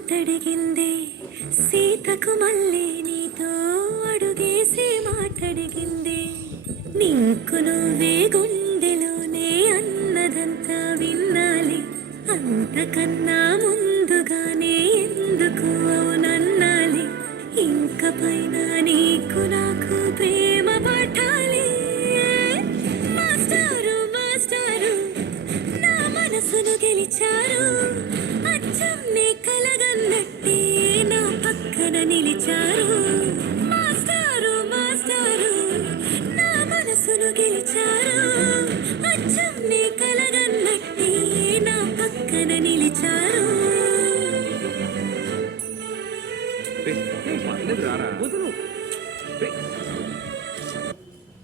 చోటడిగిందే సీతకు మళ్ళీ నీతో అడుగేసి మాటడిగిందే నీకు నువ్వే గుండెలోనే అన్నదంతా విన్నాలి అంతకన్నా ముందుగానే ఎందుకు అవునన్నాలి ఇంక పైన నీకు నాకు ప్రేమ పఠాలి మాస్టారు మాస్టారు నా మనసును గెలిచారు అచ్చం నీ కలగన్నట్టే నా పక్కన నిలిచారు మాస్టారు మాస్టారు నా మనసును గెలిచారు అచ్చం నీ కలగన్నట్టే నా పక్కన నిలిచారు